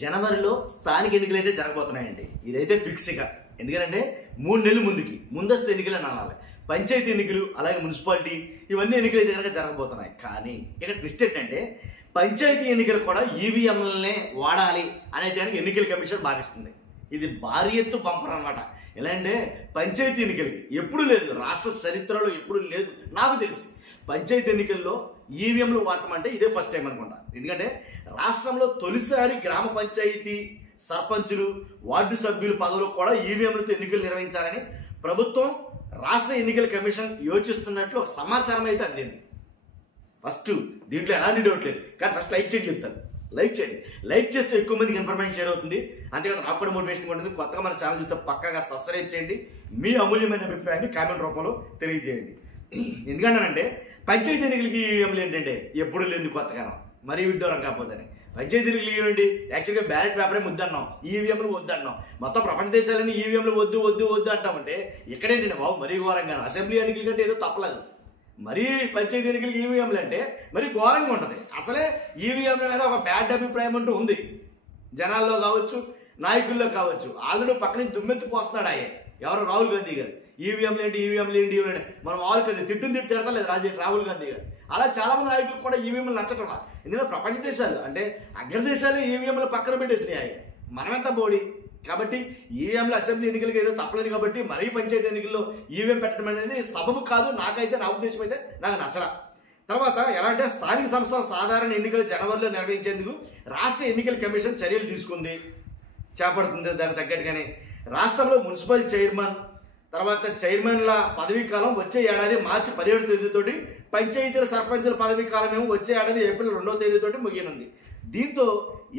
జనవరిలో స్థానిక ఎన్నికలు అయితే జరగబోతున్నాయండి. ఇదైతే ఫిక్స్గా. ఎందుకంటే 3 నెలల ముందస్తు ఎన్నికలు అనాలి. పంచాయతీ ఎన్నికలు అలాగే మున్సిపాలిటీ ఇవన్నీ ఎన్నికలు అయితే కనుక జరగబోతున్నాయి. కానీ ఇక్కడ ట్విస్ట్ ఏంటంటే పంచాయతీ ఎన్నికలు కూడా ఈవీఎంలనే వాడాలి అనే దానికి ఎన్నికల కమిషన్ భావిస్తుంది. ఇది భారీ ఎత్తు బంపర్ అనమాట. ఎలా అంటే పంచాయతీ ఎన్నికలకి ఎప్పుడు లేదు, రాష్ట్ర చరిత్రలో ఎప్పుడు లేదు నాకు తెలిసి. పంచాయతీ ఎన్నికల్లో ఈవీఎంలు వాడటం అంటే ఇదే ఫస్ట్ టైం అనుకుంటా. ఎందుకంటే రాష్ట్రంలో తొలిసారి గ్రామ పంచాయతీ సర్పంచులు వార్డు సభ్యుల పదవులు కూడా ఈవీఎంలతో ఎన్నికలు నిర్వహించాలని ప్రభుత్వం రాష్ట్ర ఎన్నికల కమిషన్ యోచిస్తున్నట్లు ఒక సమాచారం అయితే అందింది. ఫస్ట్ దీంట్లో ఎలాంటి డౌట్ లేదు. కానీ ఫస్ట్ లైక్ చేయండి చెప్తాను. లైక్ చేయండి. లైక్ చేస్తే ఎక్కువ మందికి ఇన్ఫర్మేషన్ షేర్ అవుతుంది. అంతేకాదు నాకు కూడా మోటివేషన్ ఉంటుంది. కొత్తగా మన ఛానల్ చూస్తే పక్కాగా సబ్స్క్రైబ్ చేయండి. మీ అమూల్యమైన అభిప్రాయాన్ని కామెంట్ రూపంలో తెలియజేయండి. ఎందుకంటే పంచాయతీ ఎన్నికలకి ఈవీఎంలు ఏంటంటే ఎప్పుడు లేదు కొత్తగానో మరీ విడ్డూరం కాకపోతే. పంచాయతీ ఎన్నికలు ఏమండి యాక్చువల్గా బ్యాలెట్ పేపరే ముద్దన్నాం, ఈవీఎంలు వద్దన్నాం. మొత్తం ప్రపంచ దేశాలని ఈవీఎంలు వద్దు వద్దు వద్దు అంటామంటే ఇక్కడేంటండి బాబు మరీ ఘోరంగా. అసెంబ్లీ ఎన్నికల కంటే ఏదో తప్పలేదు, మరీ పంచాయతీ ఎన్నికలకి ఈవీఎంలు అంటే మరీ ఘోరంగా ఉంటుంది. అసలే ఈవీఎంల మీద ఒక బ్యాడ్ అభిప్రాయం అంటూ ఉంది జనాల్లో కావచ్చు, నాయకుల్లో కావచ్చు. ఆల్రెడీ పక్క నుంచి దుమ్మెత్తి పోస్తున్నాడు అయ్యే ఎవరు రాహుల్ గాంధీ గారు. ఈవీఎంలు ఏంటి ఈవీఎంలు ఏంటి ఈవీఎం మనం వాళ్ళకి తిట్టింది తిడతలేదు రాహుల్ గాంధీ గారు. అలా చాలా మంది నాయకులు కూడా ఈవీఎంలు నచ్చటం. ఎందుకంటే ప్రపంచ దేశాలు అంటే అగ్రదేశాలు ఈవీఎంలు పక్కన పెట్టేసినాయి. మనమెంత బోడి. కాబట్టి ఈవీఎంలు అసెంబ్లీ ఎన్నికలకి ఏదో తప్పలేదు కాబట్టి మరీ పంచాయతీ ఎన్నికల్లో ఈవీఎం పెట్టడం అనేది సబబు కాదు. నాకైతే నా ఉద్దేశం అయితే నాకు నచ్చలా. తర్వాత ఎలా అంటే స్థానిక సంస్థల సాధారణ ఎన్నికలు జనవరిలో నిర్వహించేందుకు రాష్ట్ర ఎన్నికల కమిషన్ చర్యలు చేపడుతుంది. దానికి తగ్గట్టుగానే రాష్ట్రంలో మున్సిపల్ చైర్మన్ తర్వాత చైర్మన్ల పదవీ కాలం వచ్చే ఏడాది మార్చి 17వ తేదీతోటి, పంచాయతీల సర్పంచుల పదవీ కాలం ఏమో వచ్చే ఏడాది ఏప్రిల్ 2వ తేదీతోటి ముగియనుంది. దీంతో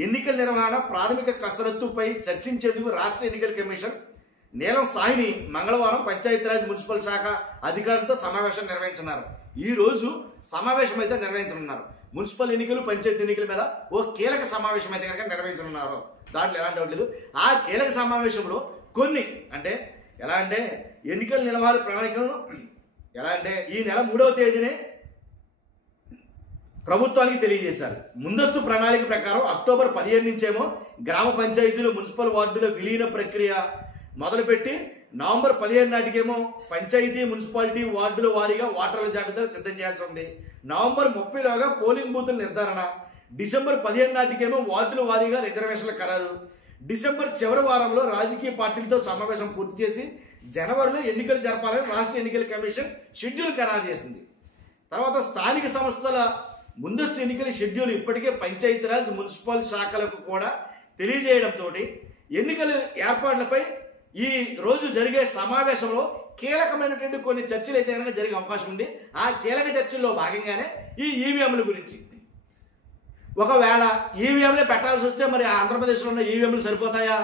ఎన్నికల నిర్వహణ ప్రాథమిక కసరత్తుపై చర్చించేందుకు రాష్ట్ర ఎన్నికల కమిషన్ నీలం సాయిని మంగళవారం పంచాయతీరాజ్ మున్సిపల్ శాఖ అధికారులతో సమావేశం నిర్వహించున్నారు. ఈ రోజు సమావేశం అయితే నిర్వహించనున్నారు. మున్సిపల్ ఎన్నికలు పంచాయతీ ఎన్నికల మీద ఓ కీలక సమావేశం అయితే కనుక నిర్వహించనున్నారు. దాంట్లో ఎలాంటి డౌట్ లేదు. ఆ కీలక సమావేశంలో కొన్ని అంటే ఎలా అంటే ఎన్నికల నిలవాల ప్రణాళికలను ఎలా అంటే ఈ నెల 3వ తేదీనే ప్రభుత్వానికి తెలియజేశారు. ముందస్తు ప్రణాళిక ప్రకారం అక్టోబర్ 15 నుంచేమో గ్రామ పంచాయతీలు మున్సిపల్ వార్డుల విలీన ప్రక్రియ మొదలుపెట్టి నవంబర్ 15 నాటికేమో పంచాయతీ మున్సిపాలిటీ వార్డుల వారీగా ఓటర్ల జాబితాలు సిద్ధం చేయాల్సి ఉంది. నవంబర్ 30లోగా పోలింగ్ బూతుల నిర్ధారణ, డిసెంబర్ 15 నాటికేమో వార్డుల వారీగా రిజర్వేషన్ల ఖరారు, డిసెంబర్ చివరి వారంలో రాజకీయ పార్టీలతో సమావేశం పూర్తి చేసి జనవరిలో ఎన్నికలు జరపాలని రాష్ట్ర ఎన్నికల కమిషన్ షెడ్యూల్ ఖరారు చేసింది. తర్వాత స్థానిక సంస్థల ముందస్తు ఎన్నికల షెడ్యూల్ ఇప్పటికే పంచాయతీరాజ్ మున్సిపల్ శాఖలకు కూడా తెలియజేయడంతో ఎన్నికల ఏర్పాట్లపై ఈ రోజు జరిగే సమావేశంలో కీలకమైనటువంటి కొన్ని చర్చలు అయితే కనుక జరిగే అవకాశం ఉంది. ఆ కీలక చర్చల్లో భాగంగానే ఈ ఈవీఎంల గురించి ఒకవేళ ఈవీఎంలే పెట్టాల్సి వస్తే మరి ఆంధ్రప్రదేశ్లో ఉన్న ఈవీఎంలు సరిపోతాయా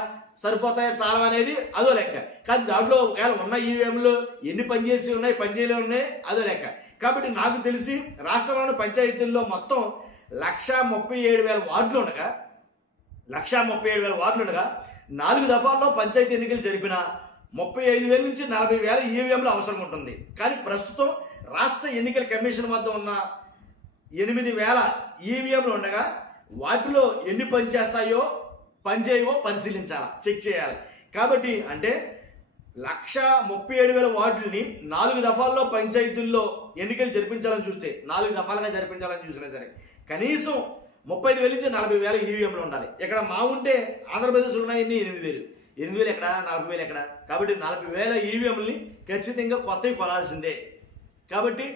చాలా అనేది అదో లెక్క. కానీ దాంట్లో ఒకవేళ ఉన్న ఈవీఎంలు ఎన్ని పనిచేసి ఉన్నాయి పనిచేయలే ఉన్నాయి అదో లెక్క. కాబట్టి నాకు తెలిసి రాష్ట్రంలోని పంచాయతీల్లో మొత్తం 137,000 వార్డులు ఉండగా 4 దఫాల్లో పంచాయతీ ఎన్నికలు జరిపిన 35,000 నుంచి 40,000 ఈవీఎంలు అవసరం ఉంటుంది. కానీ ప్రస్తుతం రాష్ట్ర ఎన్నికల కమిషన్ వద్ద ఉన్న 8,000 ఈవీఎంలు ఉండగా వాటిలో ఎన్ని పనిచేయవో పరిశీలించాలి, చెక్ చేయాలి. కాబట్టి అంటే 137,000 వార్డుల్ని 4 దఫాల్లో పంచాయతీల్లో ఎన్నికలు జరిపించాలని చూస్తే 4 దఫాలుగా జరిపించాలని చూసినా సరే కనీసం 35,000 నుంచి 40,000 ఈవీఎంలు ఉండాలి. ఇక్కడ మా ఉంటే ఆంధ్రప్రదేశ్లో ఉన్నాయన్ని 8,000 ఎక్కడ 40,000 ఎక్కడ. కాబట్టి 40,000 ఈవీఎంలని ఖచ్చితంగా కొత్తవి కొనాల్సిందే. కాబట్టి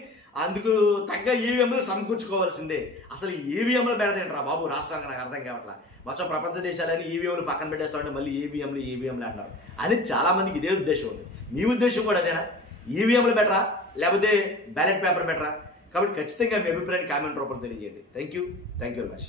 అందుకు తగ్గ ఈవీఎంలు సమకూర్చుకోవాల్సిందే. అసలు ఈవీఎంలు పెడతాయంటారా బాబు రాష్ట్రానికి నాకు అర్థం కావట్లా. మొత్తం ప్రపంచ దేశాలని ఈవీఎంలు పక్కన పెట్టేస్తామంటే మళ్ళీ ఈవీఎంలు అంటారు అని చాలా మందికి ఇదే ఉద్దేశం ఉంది. మీ ఉద్దేశం కూడా అదేనా? ఈవీఎంలు బెటరా లేకపోతే బ్యాలెట్ పేపర్ బెటరా? కాబట్టి ఖచ్చితంగా మీ అభిప్రాయాన్ని కామెంట్ రూపంలో తెలియజేయండి. Thank you very much.